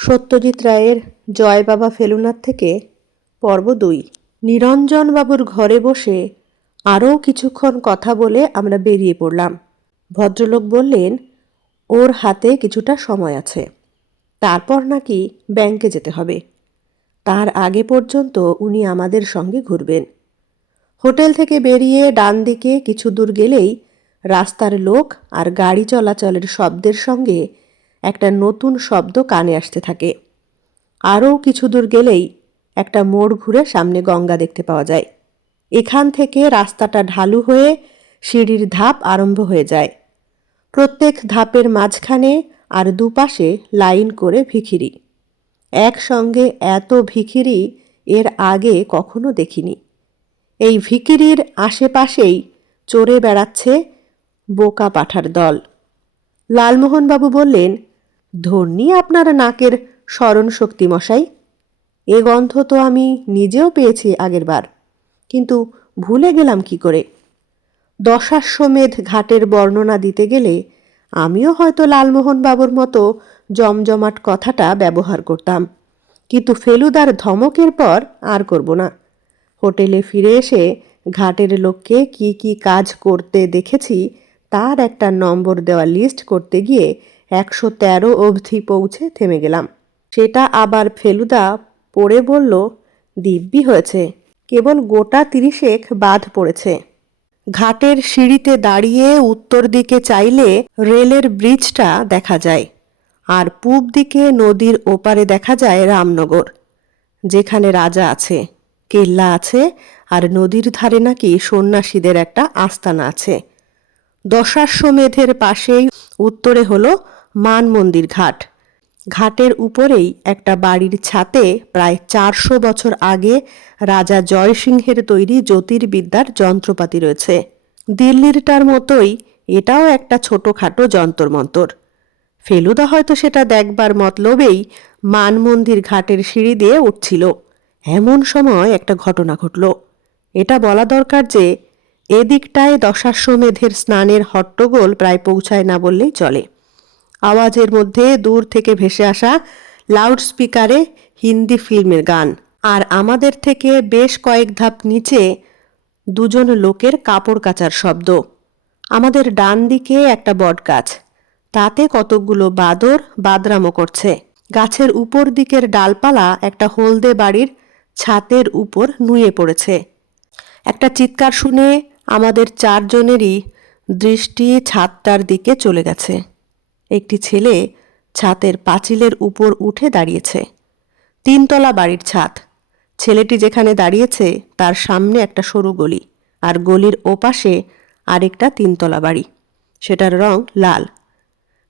সত্যজিৎ রায়ের জয় বাবা ফেলুনার থেকে পর্ব ২। নিরঞ্জনবাবুর ঘরে বসে আরও কিছুক্ষণ কথা বলে আমরা বেরিয়ে পড়লাম। ভদ্রলোক বললেন ওর হাতে কিছুটা সময় আছে, তারপর নাকি ব্যাংকে যেতে হবে। তার আগে পর্যন্ত উনি আমাদের সঙ্গে ঘুরবেন। হোটেল থেকে বেরিয়ে ডান দিকে কিছু দূর গেলেই রাস্তার লোক আর গাড়ি চলাচলের শব্দের সঙ্গে একটা নতুন শব্দ কানে আসতে থাকে। আরও কিছু দূর গেলেই একটা মোড় ঘুরে সামনে গঙ্গা দেখতে পাওয়া যায়। এখান থেকে রাস্তাটা ঢালু হয়ে সিঁড়ির ধাপ আরম্ভ হয়ে যায়। প্রত্যেক ধাপের মাঝখানে আর দুপাশে লাইন করে ভিখিরি। একসঙ্গে এত ভিখিরি এর আগে কখনো দেখিনি। এই ভিখিরির আশেপাশেই চড়ে বেড়াচ্ছে বোকা পাঠার দল। লালমোহনবাবু বললেন, ধন্যি আপনার নাকের স্মরণ শক্তি মশাই। এ গন্ধ তো আমি নিজেও পেয়েছি আগেরবার, কিন্তু ভুলে গেলাম কি করে। দশাশ্বমেধ ঘাটের বর্ণনা দিতে গেলে আমিও হয়তো লালমোহনবাবুর মতো জমজমাট কথাটা ব্যবহার করতাম, কিন্তু ফেলুদার ধমকের পর আর করব না। হোটেলে ফিরে এসে ঘাটের লোককে কি কি কাজ করতে দেখেছি তার একটা নম্বর দেওয়া লিস্ট করতে গিয়ে ১১৩ অবধি পৌঁছে থেমে গেলাম। সেটা আবার ফেলুদা পড়ে বলল, দিব্যি হয়েছে, কেবল গোটা ৩০ বাদ পড়েছে। ঘাটের সিঁড়িতে দাঁড়িয়ে উত্তর দিকে চাইলে রেলের ব্রিজটা দেখা যায়, আর পূব দিকে নদীর ওপারে দেখা যায় রামনগর, যেখানে রাজা আছে, কেল্লা আছে, আর নদীর ধারে নাকি সন্ন্যাসীদের একটা আস্তানা আছে। দশাশ্বমেধের পাশেই উত্তরে হলো মান মন্দির ঘাট। ঘাটের উপরেই একটা বাড়ির ছাতে প্রায় ৪০০ বছর আগে রাজা জয়সিংহের তৈরি জ্যোতির্বিদ্যার যন্ত্রপাতি রয়েছে। দিল্লিরটার মতোই এটাও একটা ছোটোখাটো যন্তর মন্তর। ফেলুদা হয়তো সেটা দেখবার মতলবেই মান মন্দির ঘাটের সিঁড়ি দিয়ে উঠছিল। এমন সময় একটা ঘটনা ঘটল। এটা বলা দরকার যে এদিকটায় দশাশ্বমেধের স্নানের হট্টগোল প্রায় পৌঁছায় না বললেই চলে। আওয়াজের মধ্যে দূর থেকে ভেসে আসা লাউডস্পিকারে হিন্দি ফিল্মের গান, আর আমাদের থেকে বেশ কয়েক ধাপ নিচে দুজন লোকের কাপড় কাচার শব্দ। আমাদের ডান দিকে একটা বটগাছ, তাতে কতকগুলো বাদর বাদরামো করছে। গাছের উপর দিকের ডালপালা একটা হলদে বাড়ির ছাতের উপর নুয়ে পড়েছে। একটা চিৎকার শুনে আমাদের ৪ জনেরই দৃষ্টি ছাদটার দিকে চলে গেছে। একটি ছেলে ছাতের পাঁচিলের উপর উঠে দাঁড়িয়েছে। ৩ তলা বাড়ির ছাদ। ছেলেটি যেখানে দাঁড়িয়েছে তার সামনে একটা সরু গলি, আর গলির ওপাশে আরেকটা ৩ তলা বাড়ি, সেটার রং লাল।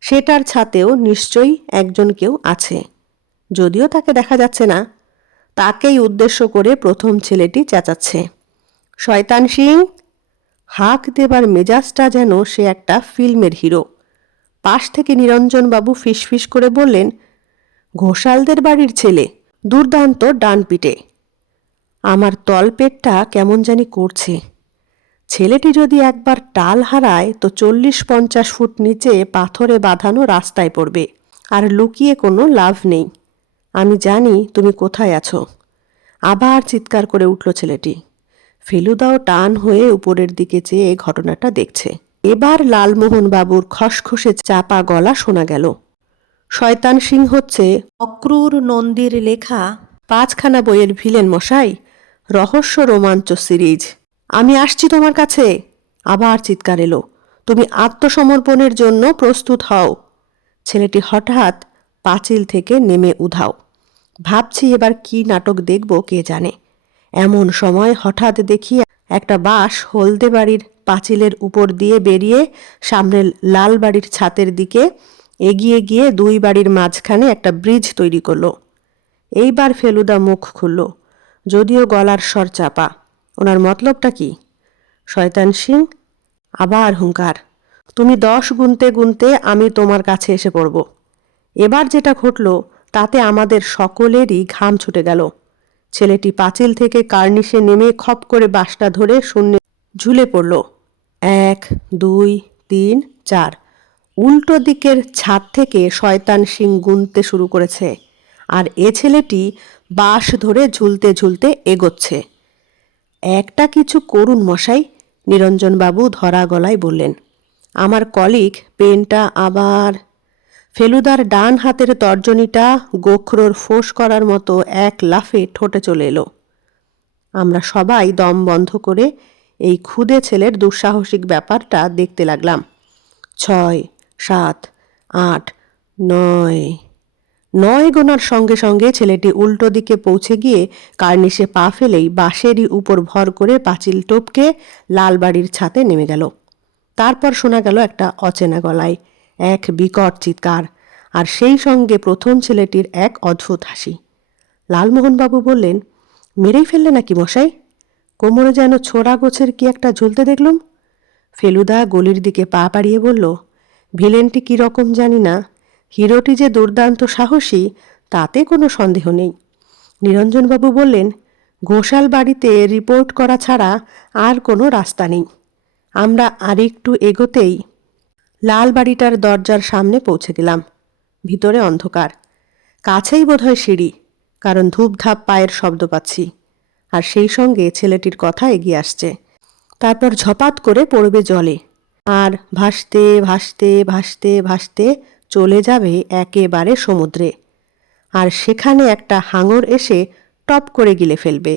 সেটার ছাতেও নিশ্চয়ই একজন কেউ আছে, যদিও তাকে দেখা যাচ্ছে না। তাকেই উদ্দেশ্য করে প্রথম ছেলেটি চেঁচাচ্ছে, শয়তান সিং! হাঁক দেবার মেজাজটা যেন সে একটা ফিল্মের হিরো। পাশ থেকে নিরঞ্জনবাবু ফিসফিস করে বললেন, ঘোষালদের বাড়ির ছেলে, দুর্দান্ত ডান পিটে। আমার তলপেটটা কেমন জানি করছে। ছেলেটি যদি একবার টাল হারায় তো ৪০-৫০ ফুট নিচে পাথরে বাঁধানো রাস্তায় পড়বে, আর লুকিয়ে কোনো লাভ নেই। আমি জানি তুমি কোথায় আছো। আবার চিৎকার করে উঠল ছেলেটি। ফেলুদাও টান হয়ে উপরের দিকে চেয়ে ঘটনাটা দেখছে। এবার লালমোহন বাবুর খসখসে চাপা গলা শোনা গেল, শয়তান সিং হচ্ছে অক্রূর নন্দীর লেখা ৫খানা বইয়ের ভিলেন মশাই, রহস্য রোমাঞ্চ সিরিজ। আমি আসছি তোমার কাছে। আবার চিৎকার এলো, তুমি আত্মসমর্পণের জন্য প্রস্তুত হও। ছেলেটি হঠাৎ পাঁচিল থেকে নেমে উধাও। ভাবছি এবার কি নাটক দেখব কে জানে। এমন সময় হঠাৎ দেখি একটা বাস হলদে বাড়ির পাঁচিলের উপর দিয়ে বেরিয়ে সামনের লাল বাড়ির ছাতের দিকে এগিয়ে গিয়ে ২ বাড়ির মাঝখানে একটা ব্রিজ তৈরি করলো। এইবার ফেলুদা মুখ খুলল, যদিও গলার স্বর চাপা। ওনার মতলবটা কি? শয়তান সিং! আবার হুঙ্কার, তুমি ১০ গুনতে গুনতে আমি তোমার কাছে এসে পড়ব। এবার যেটা ঘটল তাতে আমাদের সকলেরই ঘাম ছুটে গেল। ছেলেটি পাঁচিল থেকে কার্নিশে নেমে খপ করে বাঁশটা ধরে শূন্যে ঝুলে পড়ল। ১, ২, ৩, ৪। উল্টো দিকের ছাদ থেকে শয়তান সিং গুনতে শুরু করেছে। আর এ ছেলেটি বাঁশ ধরে ঝুলতে ঝুলতে এগোচ্ছে। একটা কিছু করুন মশাই, নিরঞ্জনবাবু ধরা গলায় বললেন। আমার কলিগ পেনটা আবার ফেলুদার ডান হাতের তর্জনীটা গোখরোর ফোঁস করার মতো এক লাফে ঠোঁটে চলে এলো। আমরা সবাই দম বন্ধ করে এই ক্ষুদে ছেলের দুঃসাহসিক ব্যাপারটা দেখতে লাগলাম। 6, 7, 8, 9 গোনার সঙ্গে সঙ্গে ছেলেটি উল্টো দিকে পৌঁছে গিয়ে কার্নিশে পা ফেলেই বাঁশেরই উপর ভর করে পাঁচিল টপকে লালবাড়ির ছাতে নেমে গেল। তারপর শোনা গেল একটা অচেনা গলায় এক বিকট চিৎকার, আর সেই সঙ্গে প্রথম ছেলেটির এক অদ্ভুত হাসি। লালমোহনবাবু বললেন, মেরেই ফেললে নাকি মশাই? কোমরে যেন ছোড়া গোছের কি একটা ঝুলতে দেখলুম। ফেলুদা গলির দিকে পা পাড়িয়ে বলল, ভিলেনটি কীরকম জানি না, হিরোটি যে দুর্দান্ত সাহসী তাতে কোনো সন্দেহ নেই। নিরঞ্জনবাবু বললেন, ঘোষাল বাড়িতে রিপোর্ট করা ছাড়া আর কোনো রাস্তা নেই। আমরা আরেকটু এগোতেই লাল বাড়িটার দরজার সামনে পৌঁছে গেলাম। ভিতরে অন্ধকার, কাছেই বোধহয় সিঁড়ি, কারণ ধূপধাপ পায়ের শব্দ পাচ্ছি, আর সেই সঙ্গে ছেলেটির কথা এগিয়ে আসছে। তারপর ঝপাত করে পড়বে জলে, আর ভাসতে ভাসতে ভাসতে ভাসতে চলে যাবে একেবারে সমুদ্রে। আর সেখানে একটা হাঙর এসে টপ করে গিলে ফেলবে,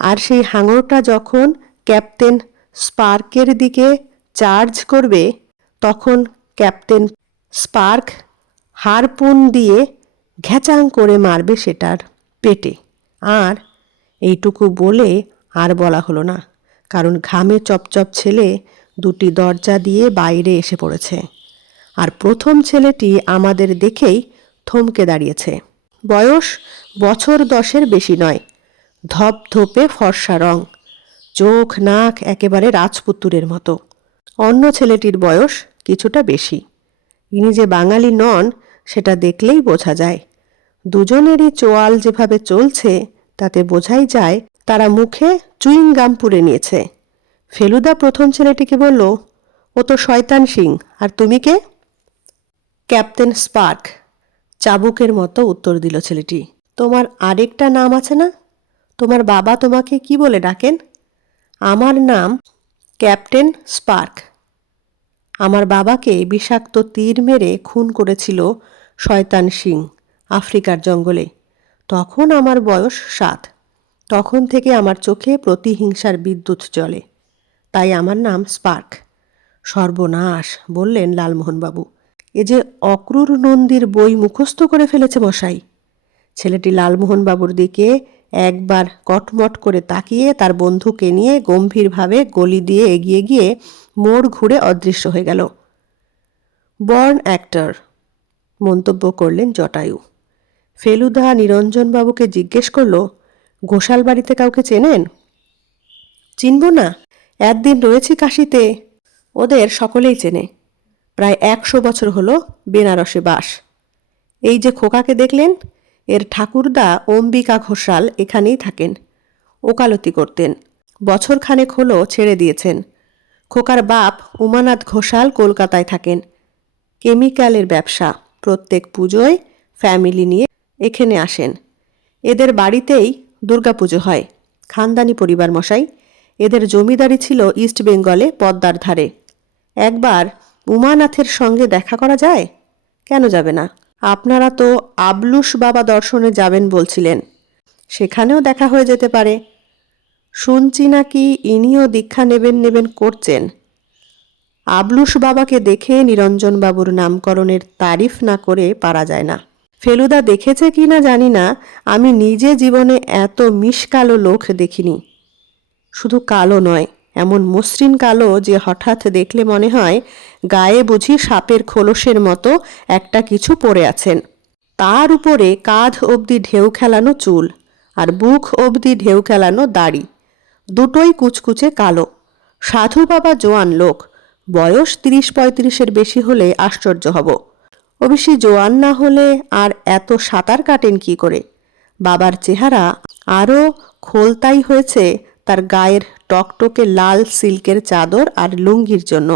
আর সেই হাঙরটা যখন ক্যাপ্টেন স্পার্কের দিকে চার্জ করবে, তখন ক্যাপ্টেন স্পার্ক হারপুন দিয়ে ঘ্যাচাং করে মারবে সেটার পেটে। আর এইটুকু বলে আর বলা হলো না, কারণ ঘামে চপচপ ছেলে দুটি দরজা দিয়ে বাইরে এসে পড়েছে। আর প্রথম ছেলেটি আমাদের দেখেই থমকে দাঁড়িয়েছে। বয়স বছর 10 বেশি নয়, ধপধপে ফর্সা রং, চোখ নাক একেবারে রাজপুত্তুরের মতো। অন্য ছেলেটির বয়স কিছুটা বেশি। ইনি যে বাঙালি নন সেটা দেখলেই বোঝা যায়। দুজনেরই চোয়াল যেভাবে চলছে তাতে বোঝাই যায় তারা মুখে চুইং গাম পুরে নিয়েছে। ফেলুদা প্রথম ছেলেটিকে বলল, ও তো শয়তান সিং, আর তুমি কে? ক্যাপ্টেন স্পার্ক, চাবুকের মতো উত্তর দিল ছেলেটি। তোমার আরেকটা নাম আছে না? তোমার বাবা তোমাকে কি বলে ডাকেন? আমার নাম ক্যাপ্টেন স্পার্ক। আমার বাবাকে বিষাক্ত তীর মেরে খুন করেছিল শয়তান সিং আফ্রিকার জঙ্গলে। তখন আমার বয়স 7। তখন থেকে আমার চোখে প্রতিহিংসার বিদ্যুৎ জ্বলে, তাই আমার নাম স্পার্ক। সর্বনাশ, বললেন লালমোহনবাবু, এ যে অক্রূর নন্দীর বই মুখস্থ করে ফেলেছে মশাই। ছেলেটি লালমোহনবাবুর দিকে একবার কটমট করে তাকিয়ে তার বন্ধুকে নিয়ে গম্ভীরভাবে গলি দিয়ে এগিয়ে গিয়ে মোড় ঘুরে অদৃশ্য হয়ে গেল। বর্ন অ্যাক্টর, মন্তব্য করলেন জটায়ু। ফেলুদা নিরঞ্জনবাবুকে জিজ্ঞেস করল, ঘোষাল বাড়িতে কাউকে চেনেন? চিনব না, একদিন রয়েছি কাশিতে। ওদের সকলেই চেনে। প্রায় 100 বছর হলো বেনারসে বাস। এই যে খোকাকে দেখলেন, এর ঠাকুরদা অম্বিকা ঘোষাল এখানেই থাকেন, ওকালতি করতেন। বছরখানেক হলো ছেড়ে দিয়েছেন। খোকার বাপ উমানাথ ঘোষাল কলকাতায় থাকেন, কেমিক্যালের ব্যবসা। প্রত্যেক পুজোয় ফ্যামিলি নিয়ে এখানে আসেন। এদের বাড়িতেই দুর্গাপুজো হয়। খানদানি পরিবার মশাই। এদের জমিদারি ছিল ইস্ট বেঙ্গলে, পদ্মার ধারে। একবার উমানাথের সঙ্গে দেখা করা যায়? কেন যাবে না? আপনারা তো আবলুস বাবা দর্শনে যাবেন বলছিলেন, সেখানেও দেখা হয়ে যেতে পারে। শুনছি নাকি ইনিও দীক্ষা নেবেন করছেন। আবলুস বাবাকে দেখে নিরঞ্জনবাবুর নামকরণের তারিফ না করে পারা যায় না। ফেলুদা দেখেছে কি না জানি না, আমি নিজে জীবনে এত মিশকালো লোক দেখিনি। শুধু কালো নয়, এমন মসৃণ কালো যে হঠাৎ দেখলে মনে হয় গায়ে বুঝি সাপের খোলসের মতো একটা কিছু পরে আছেন। তার উপরে কাঁধ অবধি ঢেউ খেলানো চুল, আর বুক অবধি ঢেউ খেলানো দাড়ি, দুটোই কুচকুচে কালো। সাধু বাবা জোয়ান লোক, বয়স 30-35 বেশি হলে আশ্চর্য হব। অবশ্যই জোয়ান না হলে আর এত সাঁতার কাটেন কি করে? বাবার চেহারা আরও খোলতাই হয়েছে তার গায়ের টকটকে লাল সিল্কের চাদর আর লুঙ্গির জন্য।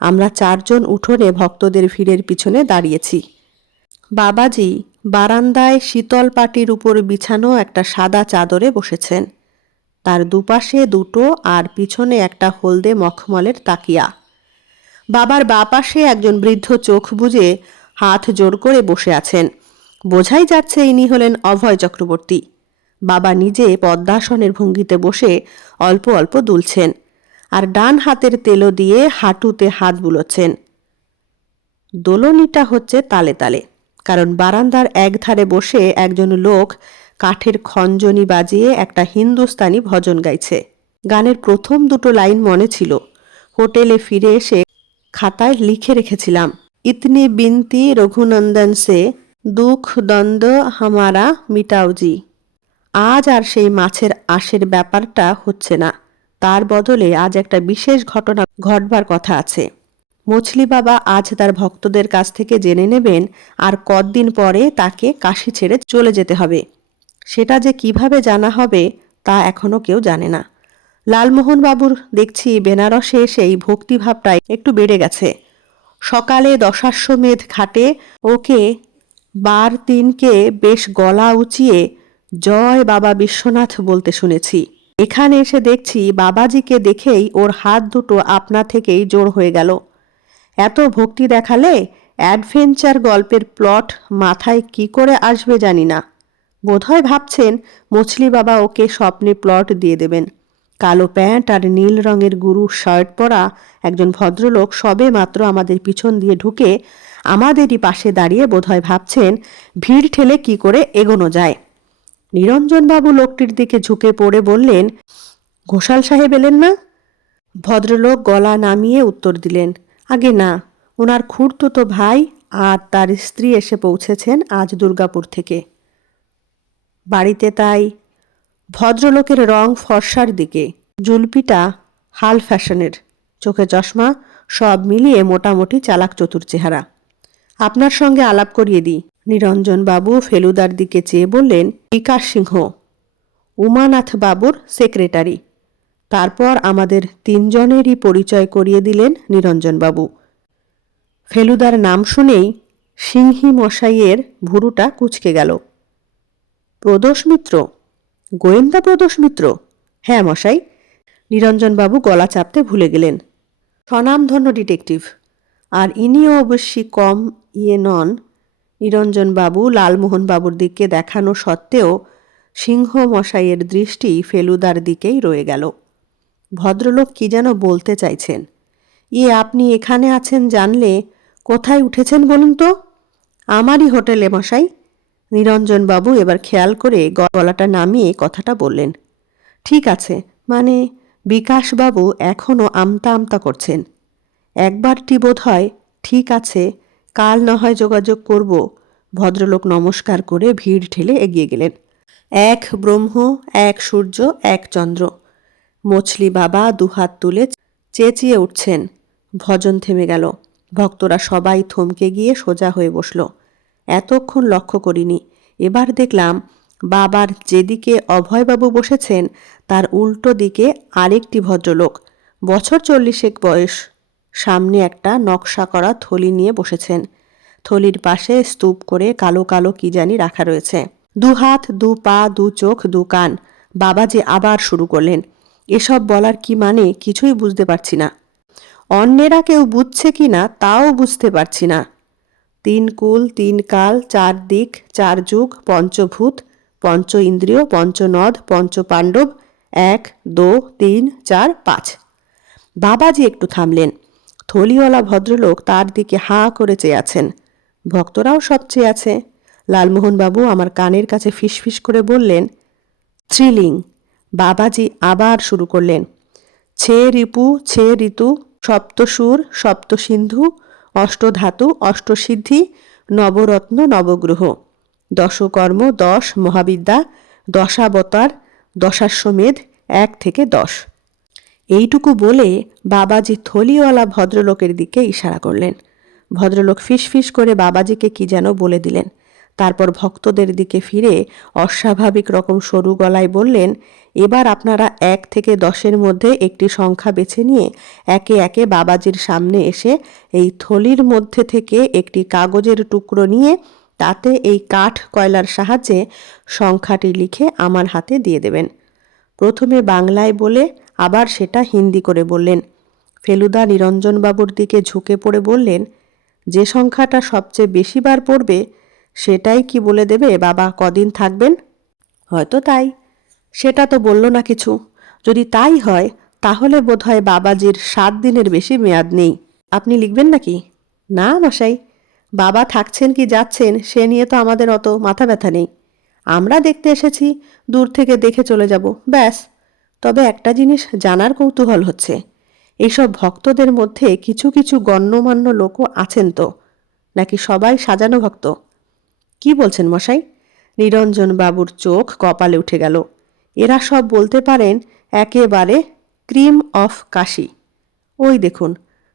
আমরা 4 জন উঠোনে ভক্তদের ভিড়ের পিছনে দাঁড়িয়েছি। বাবাজি বারান্দায় শীতল পাটির উপর বিছানো একটা সাদা চাদরে বসেছেন। তার দুপাশে দুটো আর পিছনে একটা হলদে মখমলের তাকিয়া। বাবার বাঁ পাশে একজন বৃদ্ধ চোখ বুজে হাত জোড় করে বসে আছেন। বোঝাই যাচ্ছে ইনি হলেন অভয় চক্রবর্তী। বাবা নিজে পদ্মাসনের ভঙ্গিতে বসে অল্প অল্প দুলছেন আর ডান হাতের তেলো দিয়ে হাঁটুতে হাত বুলোচ্ছেন। দোলনিটা হচ্ছে তালে তালে, কারণ বারান্দার একধারে বসে একজন লোক কাঠের খঞ্জনি বাজিয়ে একটা হিন্দুস্তানি ভজন গাইছে। গানের প্রথম দুটো লাইন মনে ছিল। হোটেলে ফিরে এসে খাতায় লিখে রেখেছিলাম, ইতনি বিনতি রঘুনন্দন সে, দুঃখ দ্বন্দ্ব হামারা মিটাওজি। আজ আর সেই মাছের আশের ব্যাপারটা হচ্ছে না। তার বদলে আজ একটা বিশেষ ঘটনা ঘটবার কথা আছে। মছলি বাবা আজ তার ভক্তদের কাছ থেকে জেনে নেবেন আর কতদিন পরে তাকে কাশি ছেড়ে চলে যেতে হবে। সেটা যে কিভাবে জানা হবে তা এখনো কেউ জানে না। লালমোহন বাবুর দেখছি বেনারসে এসেই ভক্তিভাবটা একটু বেড়ে গেছে। সকালে দশাশ্বমেধ ঘাটে ওকে বার তিনকে বেশ গলা উঁচিয়ে জয় বাবা বিশ্বনাথ বলতে শুনেছি। এখানে এসে দেখছি বাবাজিকে দেখেই ওর হাত দুটো আপনা থেকেই জোড় হয়ে গেল। এত ভক্তি দেখালে অ্যাডভেঞ্চার গল্পের প্লট মাথায় কি করে আসবে জানি না। বোধহয় ভাবছেন মছলি বাবা ওকে স্বপ্নে প্লট দিয়ে দেবেন। কালো প্যান্ট আর নীল রঙের গুরু শার্ট পরা একজন ভদ্রলোক সবে মাত্র আমাদের পিছন দিয়ে ঢুকে আমাদেরই পাশে দাঁড়িয়ে বোধহয় ভাবছেন ভিড় ঠেলে কি করে এগোনো যায়। নিরঞ্জনবাবু লোকটির দিকে ঝুঁকে পড়ে বললেন, ঘোষাল সাহেব এলেন না? ভদ্রলোক গলা নামিয়ে উত্তর দিলেন, আগে না, ওনার খুড়তুতো ভাই আর তার স্ত্রী এসে পৌঁছেছেন আজ দুর্গাপুর থেকে। বাড়িতে তাই। ভদ্রলোকের রং ফর্সার দিকে, জুলপিটা হাল ফ্যাশনের, চোখে চশমা, সব মিলিয়ে মোটামুটি চালাক চতুর চেহারা। আপনার সঙ্গে আলাপ করিয়ে দিই। নিরঞ্জনবাবু ফেলুদার দিকে চেয়ে বললেন, বিকাশ সিংহ, উমানাথ বাবুর সেক্রেটারি। তারপর আমাদের তিনজনেরই পরিচয় করিয়ে দিলেন নিরঞ্জনবাবু। ফেলুদার নাম শুনেই সিংহী মশাইয়ের ভুরুটা কুঁচকে গেল। প্রদোষ মিত্র? গোয়েন্দা প্রদোষ মিত্র? হ্যাঁ মশাই। নিরঞ্জনবাবু গলা চাপতে ভুলে গেলেন। স্বনামধন্য ডিটেকটিভ। আর ইনিও অবশ্যই কম নন। নিরঞ্জনবাবু লালমোহনবাবুর দিকে দেখানো সত্ত্বেও সিংহ মশাইয়ের দৃষ্টি ফেলুদার দিকেই রয়ে গেল। ভদ্রলোক কি যেন বলতে চাইছেন। আপনি এখানে আছেন জানলে কোথায় উঠেছেন বলুন তো? আমারই হোটেলে মশাই। নিরঞ্জনবাবু এবার খেয়াল করে গলাটা নামিয়ে কথাটা বললেন। ঠিক আছে, মানে বিকাশবাবু এখনও আমতা আমতা করছেন। একবারটি বোধ হয় ঠিক আছে, কাল না হয় যোগাযোগ করব। ভদ্রলোক নমস্কার করে ভিড় ঠেলে এগিয়ে গেলেন। এক ব্রহ্ম, এক সূর্য, এক চন্দ্র। মছলি বাবা দুহাত তুলে চেঁচিয়ে উঠছেন। ভজন থেমে গেল। ভক্তরা সবাই থমকে গিয়ে সোজা হয়ে বসল। এতক্ষণ লক্ষ্য করিনি। এবার দেখলাম বাবার যেদিকে অভয়বাবু বসেছেন তার উল্টো দিকে আরেকটি ভদ্রলোক, বছর 40 বয়স, সামনে একটা নকশা করা থলি নিয়ে বসেছেন। থলির পাশে স্তূপ করে কালো কালো কি জানি রাখা রয়েছে। দু হাত, দু পা, দু চোখ, দু কান। বাবাজি আবার শুরু করলেন। এসব বলার কি মানে কিছুই বুঝতে পারছি না। অন্যেরা কেউ বুঝছে কি না তাও বুঝতে পারছি না। 3 কুল, 3 কাল, 4 দিক, 4 যুগ, পঞ্চভূত, পঞ্চ ইন্দ্রিয়, পঞ্চনদ, পঞ্চপাণ্ডব, 1, 2, 3, 4, 5। বাবাজি একটু থামলেন। থলিওয়ালা ভদ্রলোক তার দিকে হাঁ করে চেয়ে আছেন। ভক্তরাও সব চেয়ে আছে। লালমোহনবাবু আমার কানের কাছে ফিসফিস করে বললেন, থ্রিলিং। বাবাজি আবার শুরু করলেন। ছে রিপু, ছে ঋতু, সপ্তসুর, সপ্তসিন্ধু, অষ্টধাতু, অষ্টসিদ্ধি, নবরত্ন, নবগ্রহ, দশকর্ম, 10 মহাবিদ্যা, দশাবতার, দশাশ্বমেধ, 1 থেকে 10। এইটুকু বলে বাবাজি থলিওয়ালা ভদ্রলোকের দিকে ইশারা করলেন। ভদ্রলোক ফিসফিস করে বাবাজিকে কি যেন বলে দিলেন। তারপর ভক্তদের দিকে ফিরে অস্বাভাবিক রকম সরু গলায় বললেন, এবার আপনারা 1 থেকে 10-এর মধ্যে একটি সংখ্যা বেছে নিয়ে একে একে বাবাজির সামনে এসে এই থলির মধ্যে থেকে একটি কাগজের টুকরো নিয়ে তাতে এই কাঠ কয়লার সাহায্যে সংখ্যাটি লিখে আমার হাতে দিয়ে দেবেন। প্রথমে বাংলায় বলে আবার সেটা হিন্দি করে বললেন। ফেলুদা নিরঞ্জনবাবুর দিকে ঝুঁকে পড়ে বললেন, যে সংখ্যাটা সবচেয়ে বেশি বার পড়বে সেটাই কি বলে দেবে বাবা কদিন থাকবেন? হয়তো তাই। সেটা তো বলল না কিছু। যদি তাই হয় তাহলে বোধহয় বাবাজির 7 দিনের বেশি মেয়াদ নেই। আপনি লিখবেন নাকি? না মশাই, বাবা থাকছেন কি যাচ্ছেন সে নিয়ে তো আমাদের অত মাথা ব্যথা নেই। আমরা দেখতে এসেছি, দূর থেকে দেখে চলে যাব, ব্যাস। তবে একটা জিনিস জানার কৌতূহল হচ্ছে, এইসব ভক্তদের মধ্যে কিছু কিছু গণ্যমান্য লোকও আছেন তো, নাকি সবাই সাজানো ভক্ত? কি বলছেন মশাই? নিরঞ্জন বাবুর চোখ কপালে উঠে গেল। এরা সব বলতে পারেন একেবারে ক্রিম অফ কাশী। ওই দেখুন,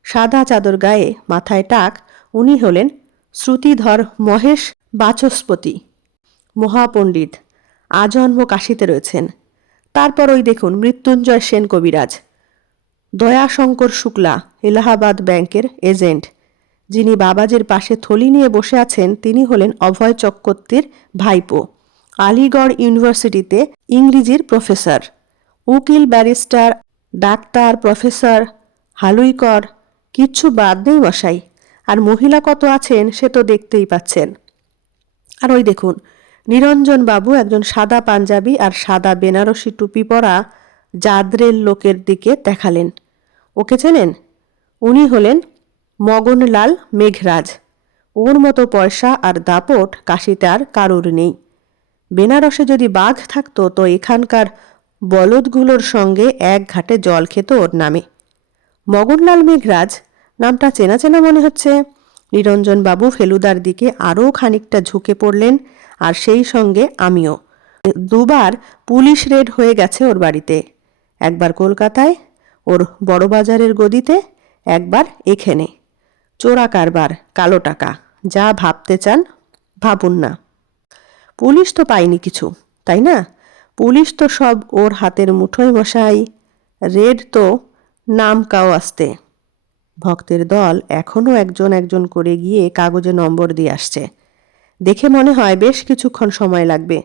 সাদা চাদর গায়ে, মাথায় টাক, উনি হলেন শ্রুতিধর মহেশ বাচস্পতি, মহাপণ্ডিত, আজন্ম কাশীতে রয়েছেন। তারপর ওই দেখুন মৃত্যুঞ্জয় সেন কবিরাজ, দয়াশঙ্কর শুক্লা এলাহাবাদ ব্যাংকের এজেন্ট, যিনি বাবাজির পাশে থলি নিয়ে বসে আছেন তিনি হলেন অভয় চক্রবর্তীর ভাইপো, আলিগড় ইউনিভার্সিটিতে ইংরেজির প্রফেসর, উকিল, ব্যারিস্টার, ডাক্তার, প্রফেসর, হালুইকর, কিচ্ছু বাদ নেই মশাই। আর মহিলা কত আছেন সে তো দেখতেই পাচ্ছেন। আর ওই দেখুন নিরঞ্জন বাবু একজন সাদা পাঞ্জাবি আর সাদা বেনারসি টুপি পরা জাদরের লোকের দিকে দেখালেন। ওকে চেনেন? উনি হলেন মগনলাল মেঘরাজ। ওর মতো পয়সা আর দাপট কাশিতে আর কারুর নেই। বেনারসে যদি বাঘ থাকতো তো এখানকার বলদগুলোর সঙ্গে এক ঘাটে জল খেত ওর নামে। মগনলাল মেঘরাজ নামটা চেনা চেনা মনে হচ্ছে। নিরঞ্জন বাবু ফেলুদার দিকে আরও খানিকটা ঝুঁকে পড়লেন, আর সেই সঙ্গে আমিও। 2 বার পুলিশ রেড হয়ে গেছে ওর বাড়িতে, একবার কলকাতায় ওর বড়বাজারের গদিতে, একবার এখানে। চোরা কারবার, কালো টাকা, যা ভাবতে চান ভাবুন না। পুলিশ তো পায়নি কিছু, তাই না? পুলিশ তো সব ওর হাতের মুঠোয় মশাই। রেড তো নাম কাও আসতে। ভক্তের দল এখনও একজন একজন করে গিয়ে কাগজে নম্বর দিয়ে আসছে। দেখে মনে হয় বেশ কিছুক্ষণ সময় লাগবে।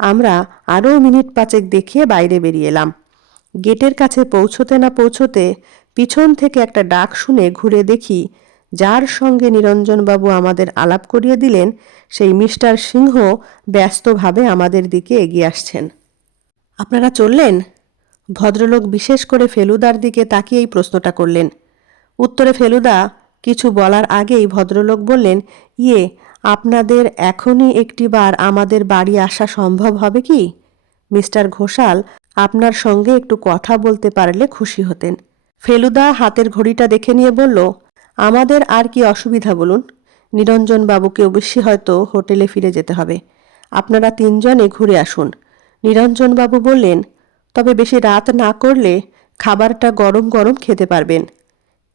আমরা আরও মিনিট 5 দেখিয়ে বাইরে বেরিয়ে এলাম। গেটের কাছে পৌঁছতে না পৌঁছতে পিছন থেকে একটা ডাক শুনে ঘুরে দেখি যার সঙ্গে নিরঞ্জনবাবু আমাদের আলাপ করিয়ে দিলেন সেই মিস্টার সিংহ ব্যস্তভাবে আমাদের দিকে এগিয়ে আসছেন। আপনারা চললেন? ভদ্রলোক বিশেষ করে ফেলুদার দিকে তাকিয়ে এই প্রশ্নটা করলেন। উত্তরে ফেলুদা কিছু বলার আগেই ভদ্রলোক বললেন, ইয়ে, আপনাদের এখনই একটিবার আমাদের বাড়ি আসা সম্ভব হবে কি? মিস্টার ঘোষাল আপনার সঙ্গে একটু কথা বলতে পারলে খুশি হতেন। ফেলুদা হাতের ঘড়িটা দেখে নিয়ে বলল, আমাদের আর কি অসুবিধা বলুন? নিরঞ্জন বাবুকে অবশ্যই হয়তো হোটেলে ফিরে যেতে হবে। আপনারা 3 জনে ঘুরে আসুন। নিরঞ্জন বাবু বললেন, তবে বেশি রাত না করলে খাবারটা গরম গরম খেতে পারবেন।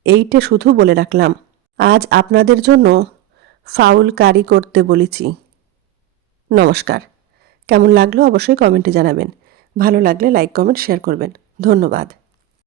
এইটে শুধু বলে রাখলাম, আজ আপনাদের জন্য ফাউল কারি করতে বলেছি। নমস্কার। কেমন লাগলো অবশ্যই কমেন্টে জানাবেন। ভালো লাগলে লাইক, কমেন্ট, শেয়ার করবেন। ধন্যবাদ।